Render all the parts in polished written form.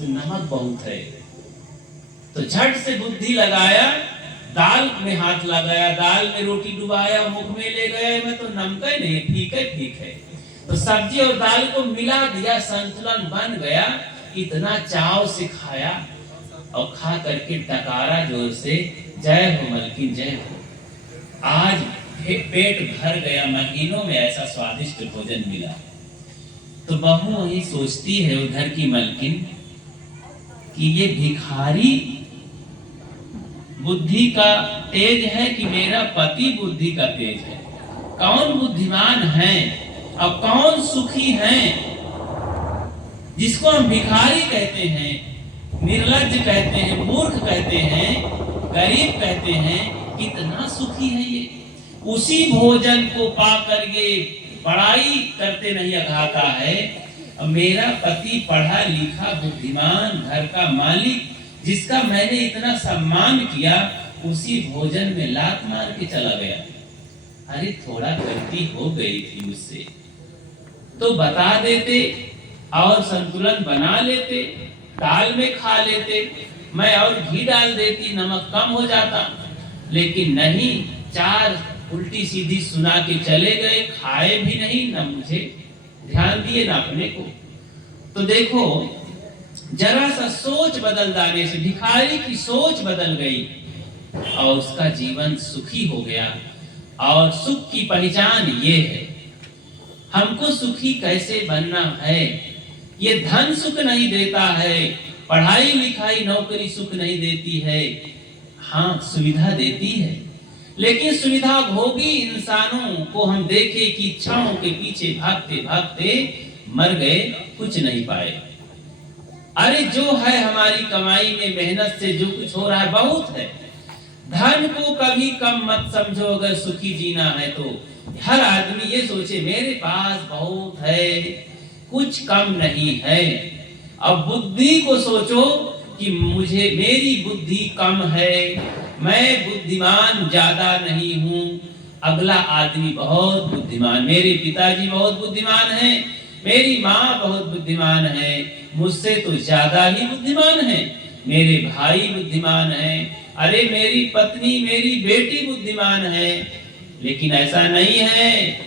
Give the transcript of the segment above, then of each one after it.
इसमें नमक बहुत है। तो झट से बुद्धि लगाया, दाल में हाथ लगाया, दाल में रोटी डुबाया, मुख में ले गया, मैं तो नमक ही नहीं, ठीक है। तो सब्जी और दाल को मिला दिया, संतुलन बन गया। इतना चाव से खाया और खा करके डकारा जोर से, जय हो मलकिन जय हो। आज पेट भर गया, महीनों में ऐसा स्वादिष्ट भोजन मिला। तो बहू वही सोचती है उधर की मलकिन कि ये भिखारी बुद्धि का तेज है कि मेरा पति बुद्धि का तेज है। कौन बुद्धिमान है और कौन सुखी है? जिसको हम भिखारी कहते हैं, निर्लज्ज कहते हैं, मूर्ख कहते हैं, गरीब कहते हैं, कितना सुखी है ये। उसी भोजन को पाकर ये पढ़ाई करते नहीं अघाता है। मेरा पति पढ़ा लिखा बुद्धिमान घर का मालिक, जिसका मैंने इतना सम्मान किया, उसी भोजन में लात मार के चला गया। अरे थोड़ा गलती हो गई थी मुझसे, तो बता देते और संतुलन बना लेते, दाल में खा लेते, मैं और घी डाल देती, नमक कम हो जाता। लेकिन नहीं, चार उल्टी सीधी सुना के चले गए, खाए भी नहीं, न मुझे ध्यान दिए न अपने को। तो देखो, जरा सा सोच बदल जाने से भिखारी की सोच बदल गई और उसका जीवन सुखी हो गया। और सुख की पहचान ये है, हमको सुखी कैसे बनना है। ये धन सुख नहीं देता है, पढ़ाई लिखाई नौकरी सुख नहीं देती है। हाँ, सुविधा देती है, लेकिन सुविधा भोगी इंसानों को हम देखे कि इच्छाओं के पीछे भागते भागते मर गए, कुछ नहीं पाए। अरे जो है हमारी कमाई में मेहनत से जो कुछ हो रहा है बहुत है। धन को कभी कम मत समझो, अगर सुखी जीना है तो। हर आदमी ये सोचे मेरे पास बहुत है, कुछ कम नहीं है। अब बुद्धि को सोचो कि मुझे, मेरी बुद्धि कम है, मैं बुद्धिमान ज्यादा नहीं हूँ, अगला आदमी बहुत बुद्धिमान, मेरे पिताजी बहुत बुद्धिमान हैं, मेरी माँ बहुत बुद्धिमान है, मुझसे तो ज्यादा ही बुद्धिमान है, मेरे भाई बुद्धिमान हैं, अरे मेरी पत्नी मेरी बेटी बुद्धिमान है। लेकिन ऐसा नहीं है।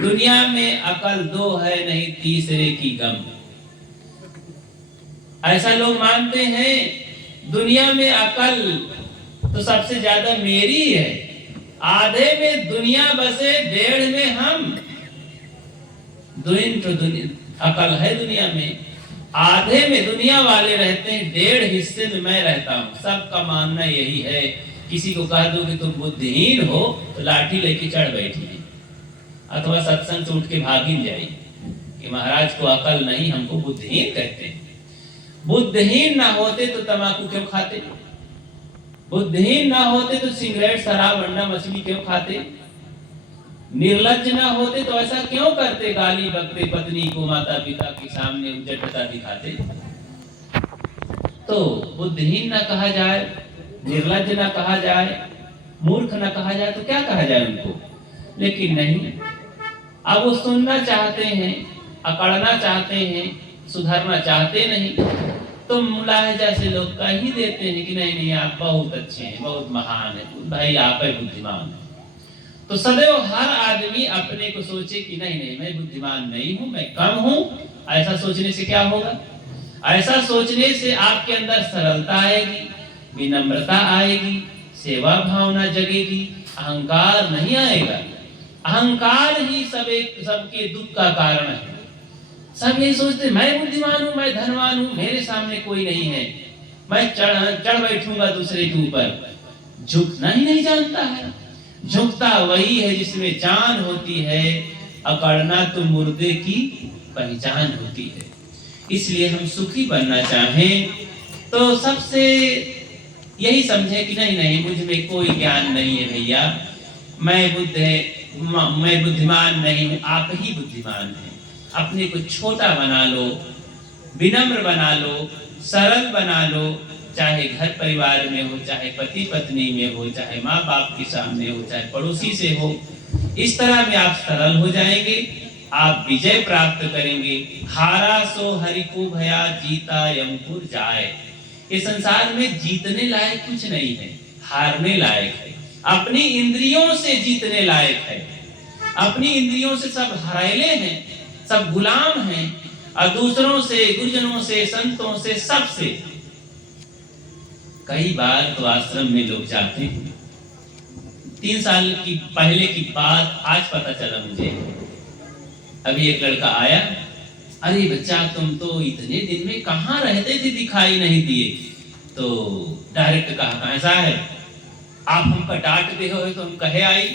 दुनिया में अकल दो है, नहीं तीसरे की गम। ऐसा लोग मानते हैं। दुनिया में अकल तो सबसे ज्यादा मेरी है। आधे में दुनिया बसे, डेढ़ में हम। अकल है दुनिया में, आधे में दुनिया वाले रहते हैं, डेढ़ हिस्से में मैं रहता हूँ। सबका मानना यही है। किसी को कह दो कि तुम बुद्धिहीन हो तो लाठी लेके चढ़ बैठी, अथवा सत्संग से उठ के भागी जाए कि महाराज को अकल नहीं, हमको बुद्धिहीन कहते हैं। बुद्धिहीन ना होते तो तंबाकू क्यों खाते? बुद्धिहीन ना होते तो सिगरेट शराब अंडा मछली क्यों खाते? निर्लज्ज ना होते तो ऐसा क्यों करते? गाली बकते पत्नी को, माता पिता के सामने उज्जटता दिखाते। तो बुद्धिहीन ना कहा जाए, निर्लज्ज ना कहा जाए, मूर्ख ना कहा जाए, तो क्या कहा जाए उनको? लेकिन नहीं, अब वो सुनना चाहते हैं, अकड़ना चाहते हैं, सुधरना चाहते नहीं। तो मुलाहिजा से लोग कह ही देते हैं कि नहीं नहीं आप बहुत अच्छे हैं, बहुत महान है, भाई आप ही बुद्धिमान है। तो सदैव हर आदमी अपने को सोचे कि नहीं नहीं मैं बुद्धिमान नहीं हूं, मैं कम हूं। ऐसा सोचने से क्या होगा? ऐसा सोचने से आपके अंदर सरलता आएगी, विनम्रता आएगी, सेवा भावना जगेगी, अहंकार नहीं आएगा। अहंकार ही सबके दुख का कारण है। सब यही सोचते मैं बुद्धिमान हूं, मैं धनवान हूं, मेरे सामने कोई नहीं है, मैं चढ़ बैठूंगा दूसरे के ऊपर। झुकना ही नहीं जानता है। झुकता वही है जिसमें जान होती है, अकड़ना तो मुर्दे की पहचान होती है। इसलिए हम सुखी बनना चाहें तो सबसे यही समझे कि नहीं नहीं मुझ में कोई ज्ञान नहीं है भैया, मैं बुद्धिमान नहीं हूं, आप ही बुद्धिमान हैं। अपने को छोटा बना लो, विनम्र बना लो, सरल बना लो, चाहे घर परिवार में हो, चाहे पति पत्नी में हो, चाहे माँ बाप के सामने हो, चाहे पड़ोसी से हो। इस तरह में आप सरल हो जाएंगे आप विजय प्राप्त करेंगे। हारा सो हरि को भया, जीता यमपुर जाए। इस संसार में जीतने लायक कुछ नहीं है, हारने लायक है। अपनी इंद्रियों से जीतने लायक है। अपनी इंद्रियों से सब हरायले हैं, सब गुलाम हैं, और दूसरों से, गुरुजनों से, संतों से, सबसे। कई बार तो आश्रम में लोग जाते हैं, 3 साल की पहले की बात आज पता चला मुझे। अभी एक लड़का आया, अरे बच्चा तुम तो इतने दिन में कहाँ रहते थे, दिखाई नहीं दिए। तो डायरेक्ट कहा, कहाँ ऐसा है, आप हमको डांटते हो तो हम कहे आई।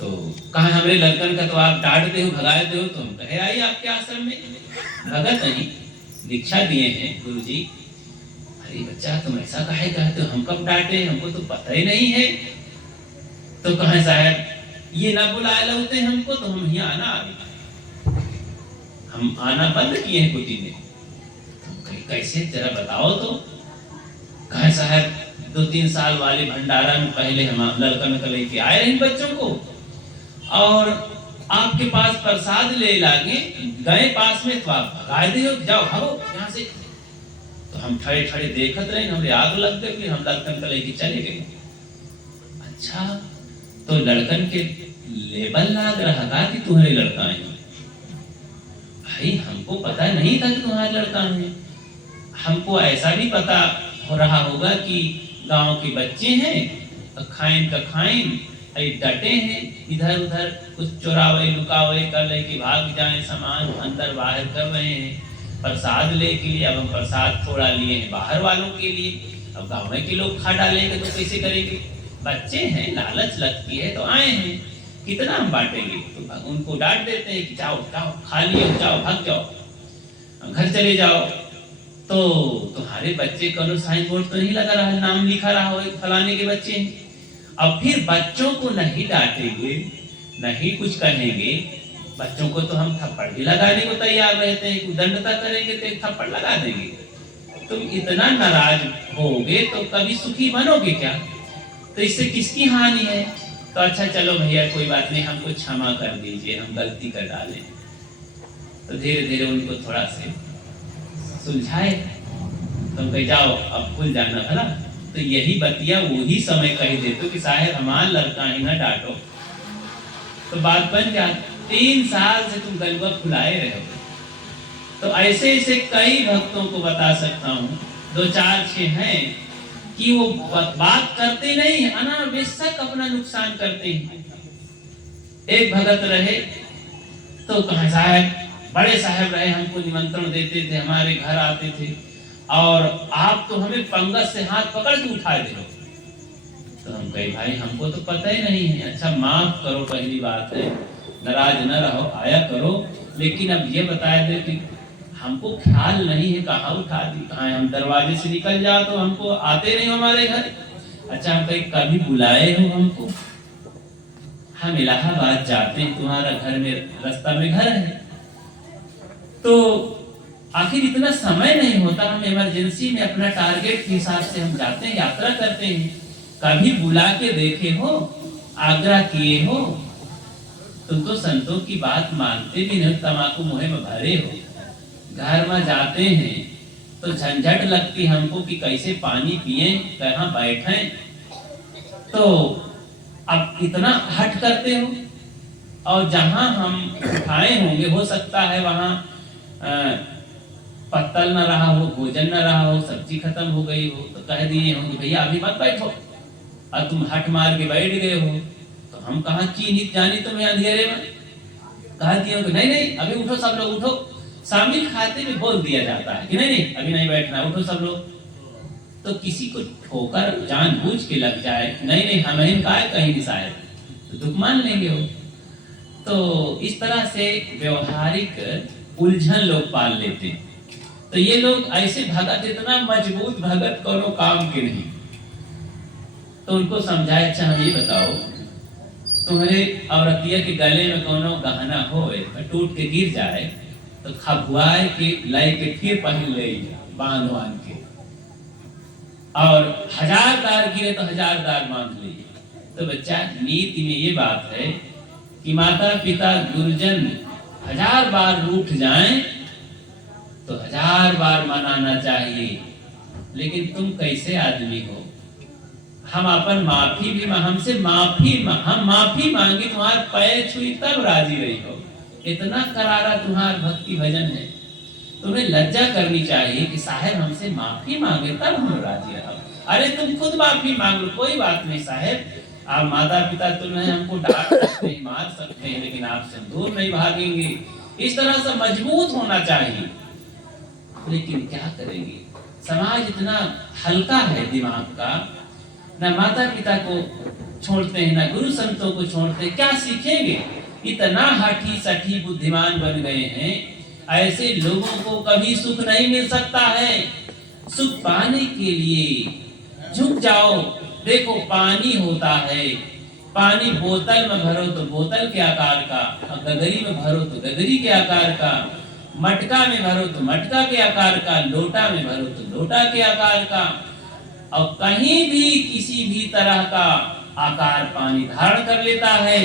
तो कहा हमरे लड़कन का तो आप डांटते हो, भगाते हो तो हम कहे आई आपके आश्रम में। भगत नहीं, दीक्षा दिए हैं गुरुजी। अरे बच्चा तुम ऐसा काहे कहते हो, हम कब डांटे, हमको तो पता ही नहीं है। तो कहा साहब ये ना बुलाए लगते हमको, तो हम यहाँ आना, हम आना बंद किए हैं कुटी में। तो कैसे जरा बताओ तो। कहा साहब 2-3 साल वाले भंडारा में पहले हम लड़कन को लेके आए इन बच्चों को, और आपके पास प्रसाद ले लागे गए पास में, तो आप भगा दे, जाओ भागो यहाँ से। तो हम ठड़े ठड़े देखत रहे, हमें आग लग गई, हम लड़कन को लेके चले गए। अच्छा तो लड़कन के लेबल लाग रहा था कि तुम्हारे लड़का है। भाई हमको पता नहीं था कि तुम्हारे लड़का है। हमको ऐसा भी पता हो रहा होगा कि गांव के बच्चे हैं, खाइन का खाइन, डटे हैं, इधर उधर कुछ चोरावे लुकावे कर लेके भाग जाए, सामान अंदर बाहर कर रहे हैं प्रसाद ले के लिए। अब हम प्रसाद थोड़ा लिए हैं बाहर वालों के लिए, अब गाँव के लोग खा डालेंगे तो कैसे करेंगे। बच्चे हैं, लालच लगती है तो आए हैं, कितना हम बांटेंगे। तो उनको डांट देते हैं कि जाओ जाओ खा लियो, जाओ भाग जाओ, घर चले जाओ। तो तुम्हारे बच्चे का साइन बोर्ड तो नहीं लगा रहा, नाम लिखा रहा हो फलाने के बच्चे हैं। अब फिर बच्चों को नहीं डांटेंगे, नहीं कुछ कहेंगे, बच्चों को तो हम थप्पड़ भी लगाने को तैयार रहते हैं, दंडता करेंगे तो थप्पड़ लगा देंगे। तुम इतना नाराज होगे तो कभी सुखी बनोगे क्या। तो इससे किसकी हानि है। तो अच्छा चलो भैया कोई बात नहीं, हमको क्षमा कर दीजिए, हम गलती कर डालें। तो धीरे धीरे उनको थोड़ा से सुलझाए, तुम कह जाओ अब भूल जाना भला। तो यही बतिया वही समय कह देते कि साहब हमारा लड़का ही ना डांटो, तो बात बन जाती। 3 साल से तुम गलबा फुलाए रहे हो। तो ऐसे ऐसे कई भक्तों को बता सकता हूँ, 2-4-6 हैं कि वो बात करते नहीं है, अनावश्यक अपना नुकसान करते हैं। एक भगत रहे तो कहा साहब बड़े साहब रहे, हमको निमंत्रण देते थे, हमारे घर आते थे, और आप तो हमें पंगत से हाथ पकड़ के उठा दे हो। तो हम कहे भाई हमको तो पता ही नहीं है। अच्छा माफ करो, पहली बात है, नाराज न रहो, आया करो, लेकिन अब ये बताया दे कि हमको ख्याल नहीं है कहाँ उठा दी, कहाँ हम दरवाजे से निकल जाओ तो हमको आते नहीं हमारे घर। अच्छा हम कहीं कभी बुलाए हो हमको, हम इलाहाबाद जाते हैं, तुम्हारा घर में रास्ता में घर है, तो आखिर इतना समय नहीं होता, हम इमरजेंसी में अपना टारगेट के हिसाब से हम जाते हैं, यात्रा करते हैं। कभी बुला के देखे हो, आग्रह किए हो, तुम तो संतों की बात मानते भी नहीं, तमाकू मुहे में भरे हो। घर में जाते हैं तो झंझट लगती हमको कि कैसे पानी पिए, कहाँ बैठे। तो अब इतना हट करते हो, और जहां हम उठाए होंगे हो सकता है वहां पत्तल न रहा हो, भोजन न रहा हो, सब्जी खत्म हो गई हो, तो कह दिए होंगे भैया अभी मत बैठो, और तुम हट मार के बैठ गए हो। तो हम कहाँ चीनी जानी तुम्हें अंधेरे में, कह दिए हो नहीं नहीं अभी उठो, सब लोग उठो। शामिल खाते में बोल दिया जाता है कि नहीं नहीं अभी नहीं बैठना, उठो सब लोग। तो किसी को ठोकर जानबूझ के लग जाए, नहीं नहीं हमें कहीं नहीं शायद, तो दुख मान लेंगे हो। तो इस तरह से व्यवहारिक उलझन लोग पाल लेते हैं। तो ये लोग ऐसे भगत, इतना मजबूत भगत कोनो काम के नहीं। तो उनको समझाए, अच्छा हम ये बताओ, तुम्हारे औरतिया के गले में कोनो गहना हो टूट के गिर जाए तो खबुआए के लाई के फिर पहन ले, बांध बांध के, और 1000 दार गिरे तो 1000 दार बांध लीजिए। तो बच्चा नीति में ये बात है कि माता पिता गुरुजन 1000 बार रूठ जाएं तो 1000 बार मनाना चाहिए, लेकिन तुम कैसे आदमी हो? हम अपन माफी भी हम माफी मांगी, तुम्हारे पैर छुई तब राजी रही हो। इतना करारा तुम्हारा भक्ति भजन है। तुम्हें लज्जा करनी चाहिए कि साहब हमसे माफी मांगे तब हम राजी रहो। अरे तुम खुद माफी मांग लो, कोई बात नहीं साहब, आप माता पिता तुम्हें हमको डांट सकते हैं, मार सकते हैं, लेकिन आपसे दूर नहीं भागेंगे। इस तरह से मजबूत होना चाहिए। लेकिन क्या करेंगे, समाज इतना हल्का है दिमाग का, ना माता पिता को छोड़ते हैं, ना गुरु संतों को छोड़ते हैं। क्या सीखेंगे? इतना हठी सठी बुद्धिमान बन गए हैं। ऐसे लोगों को कभी सुख नहीं मिल सकता है। सुख पाने के लिए झुक जाओ। देखो पानी होता है, पानी बोतल में भरो तो बोतल के आकार का, गगरी में भरो तो गगरी के आकार का, मटका में भरो तो मटका के आकार का, लोटा में भरो तो लोटा के आकार का। और कहीं भी किसी भी तरह का आकार पानी धारण कर लेता है।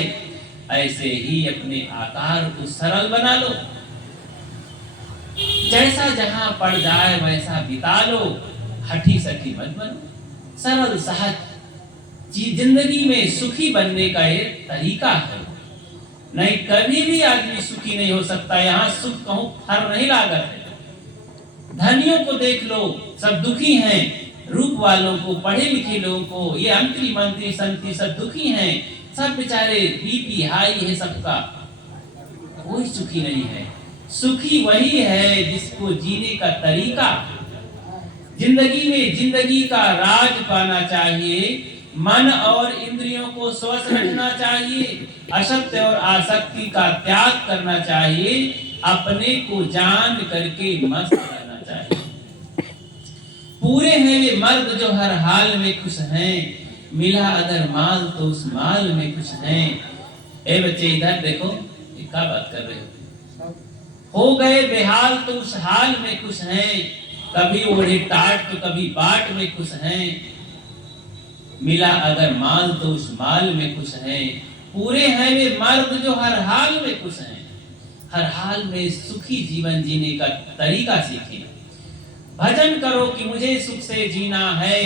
ऐसे ही अपने आकार को सरल बना लो, जैसा जहां पड़ जाए वैसा बिता लो। हठी सठी मत बनो, सरल सहज जिंदगी में सुखी बनने का एक तरीका है। नहीं, कभी भी आदमी सुखी नहीं हो सकता। यहाँ सुख कहूं फर नहीं लागत है। धनियों को देख लो, सब दुखी हैं। रूप वालों को, पढ़े लिखे लोगों को, ये अंतरी मंत्री संतरी सब दुखी हैं। सब बेचारे बीपी हाई है सबका, कोई सुखी नहीं है। सुखी वही है जिसको जीने का तरीका, जिंदगी में जिंदगी का राज पाना चाहिए। मन और इंद्रियों को स्वस्थ रखना चाहिए। असत्य और आसक्ति का त्याग करना चाहिए। अपने को जान करके मस्त रहना चाहिए। पूरे हैं वे मर्द जो हर हाल में खुश हैं। मिला अगर माल तो उस माल में खुश हैं। ए बच्चे इधर देखो, क्या बात कर रहे हो गए बेहाल तो उस हाल में खुश हैं। कभी ओढ़े टाट तो कभी बाट में खुश हैं। मिला अगर माल तो उस माल में खुश हैं। पूरे हैं वे मर्द जो हर हाल में खुश हैं। हर हाल में सुखी जीवन जीने का तरीका सीखें। भजन करो कि मुझे सुख से जीना है।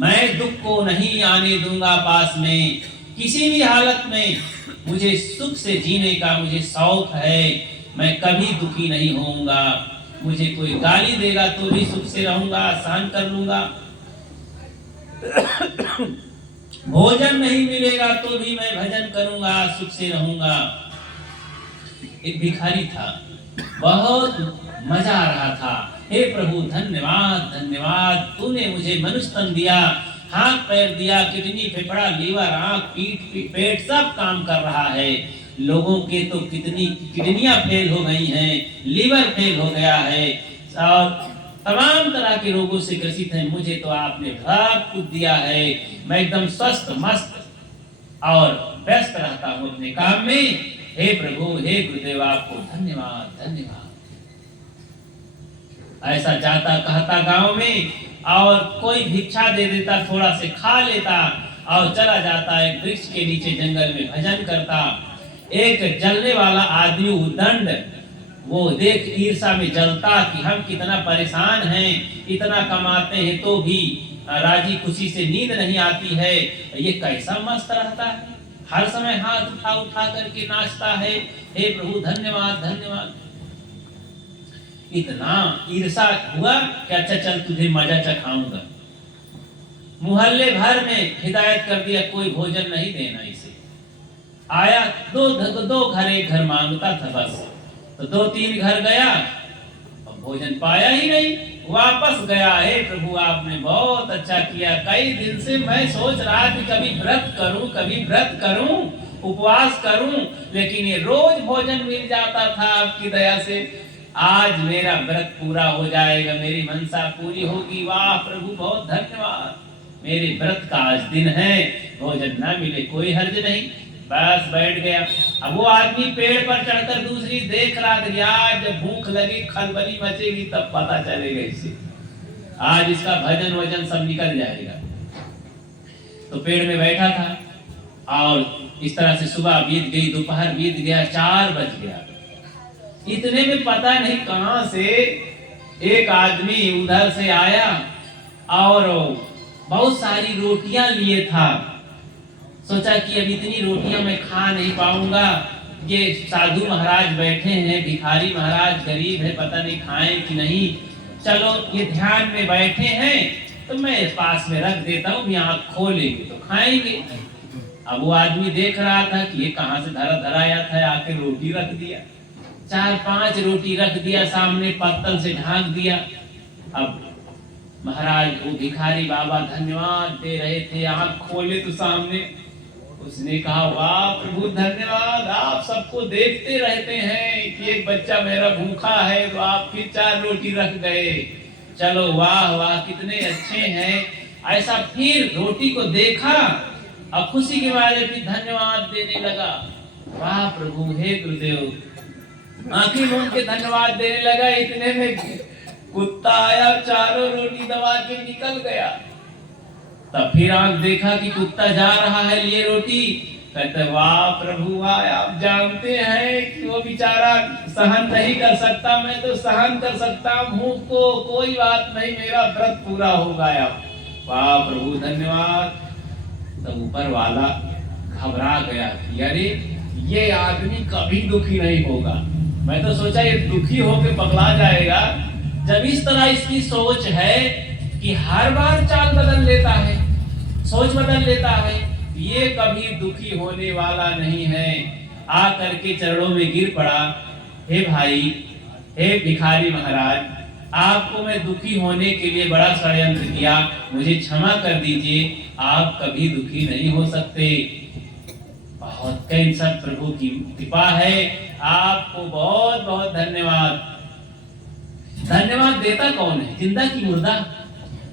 मैं दुख को नहीं आने दूंगा पास में। किसी भी हालत में मुझे सुख से जीने का मुझे शौक है। मैं कभी दुखी नहीं होऊंगा। मुझे कोई गाली देगा तो भी सुख से रहूंगा, सहन कर लूंगा। भोजन नहीं मिलेगा तो भी मैं भजन करूंगा, सुख से रहूंगा। एक भिखारी था, बहुत मजा आ रहा था। हे प्रभु धन्यवाद धन्यवाद, तूने मुझे मनुष्य तन दिया, हाथ पैर दिया, किडनी फेफड़ा लीवर आंख पीठ पेट सब काम कर रहा है। लोगों के तो कितनी किडनियां फेल हो गई हैं, लीवर फेल हो गया है और तमाम तरह के रोगों से ग्रसित है। मुझे तो आपने सब कुछ दिया है। मैं एकदम स्वस्थ मस्त और व्यस्त रहता हूँ अपने काम में। हे प्रभु हे गुरुदेव, आपको धन्यवाद धन्यवाद। ऐसा जाता कहता गांव में, और कोई भिक्षा दे देता, थोड़ा से खा लेता और चला जाता। एक वृक्ष के नीचे जंगल में भजन करता। एक जलने वाला आदमी उदंड, वो देख ईर्षा में जलता कि हम कितना परेशान हैं, इतना कमाते हैं तो भी राजी खुशी से नींद नहीं आती है। ये कैसा मस्त रहता है, हर समय हाथ उठा उठा करके नाचता है। हे प्रभु धन्यवाद धन्यवाद। इतना ईर्षा हुआ कि अच्छा चल तुझे मजा चखाऊंगा। मुहल्ले भर में हिदायत कर दिया कोई भोजन नहीं देना इसे। आया दो घर, एक घर मांगता था बस, तो 2-3 घर गया और भोजन पाया ही नहीं, वापस गया। हे प्रभु आपने बहुत अच्छा किया। कई दिन से मैं सोच रहा कि कभी व्रत करूं, उपवास करूं, लेकिन ये रोज भोजन मिल जाता था आपकी दया से। आज मेरा व्रत पूरा हो जाएगा, मेरी मनसा पूरी होगी। वाह प्रभु बहुत धन्यवाद, मेरे व्रत का आज दिन है, भोजन ना मिले कोई हर्ज नहीं। बस बैठ गया। अब वो आदमी पेड़ पर चढ़कर दूसरी देख रहा था, यार जब भूख लगी खलबली मचेगी तब पता चलेगा इसे, आज इसका भजन वजन सब निकल जाएगा। तो पेड़ में बैठा था, और इस तरह से सुबह बीत गई, दोपहर बीत गया, 4 बज गया। इतने में पता नहीं कहां से एक आदमी उधर से आया और बहुत सारी रोटियां लिए था। सोचा कि अब इतनी रोटियां मैं खा नहीं पाऊंगा, ये साधु महाराज बैठे हैं, भिखारी महाराज गरीब है, पता नहीं खाएं कि नहीं, चलो ये ध्यान में बैठे हैं तो मैं पास में रख देता हूँ, भी आँख खोलेंगे तो खाएंगे। अब वो आदमी देख रहा था कि ये कहाँ से धरा आया था, आके रोटी रख दिया, 4-5 रोटी रख दिया सामने, पत्तल से ढांक दिया। अब महाराज वो भिखारी बाबा धन्यवाद दे रहे थे, आँख खोले तो सामने, उसने कहा वाह प्रभु धन्यवाद, आप सबको देखते रहते हैं कि एक बच्चा मेरा भूखा है तो आप फिर 4 रोटी रख गए, चलो वाह वाह कितने अच्छे हैं। ऐसा फिर रोटी को देखा और खुशी के मारे फिर धन्यवाद देने लगा, वाह प्रभु हे गुरुदेव, आंखें मूंद के धन्यवाद देने लगा। इतने में कुत्ता आया, चारों रोटी दबा के निकल गया। तब फिर आंख देखा कि कुत्ता जा रहा है लिए रोटी, कहते वाह प्रभु वाह, आप जानते हैं कि वो बेचारा सहन नहीं कर सकता, मैं तो सहन कर सकता हूँ भूख को, कोई बात नहीं, मेरा व्रत पूरा हो गया, वाह प्रभु धन्यवाद। तब ऊपर वाला घबरा गया कि अरे ये आदमी कभी दुखी नहीं होगा, मैं तो सोचा ये दुखी होके पगला जाएगा। जब इस तरह इसकी सोच है कि हर बार चाल बदल लेता है, सोच बदल लेता है, ये कभी दुखी होने वाला नहीं है। आ करके चरणों में गिर पड़ा, हे भाई, हे भिखारी महाराज, आपको मैं दुखी होने के लिए बड़ा षड्यंत्र किया, मुझे क्षमा कर दीजिए, आप कभी दुखी नहीं हो सकते। बहुत कई सब प्रभु की कृपा है, आपको बहुत बहुत धन्यवाद। धन्यवाद देता कौन है, जिंदा की मुर्दा?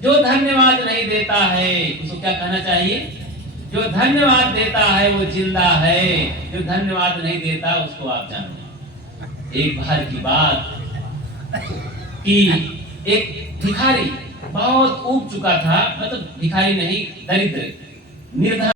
जो धन्यवाद नहीं देता है उसको क्या कहना चाहिए? जो धन्यवाद देता है वो जिंदा है, जो धन्यवाद नहीं देता उसको आप जानते। एक बार की बात कि एक भिखारी बहुत ऊब चुका था, मतलब भिखारी नहीं, दरिद्र, निर्धन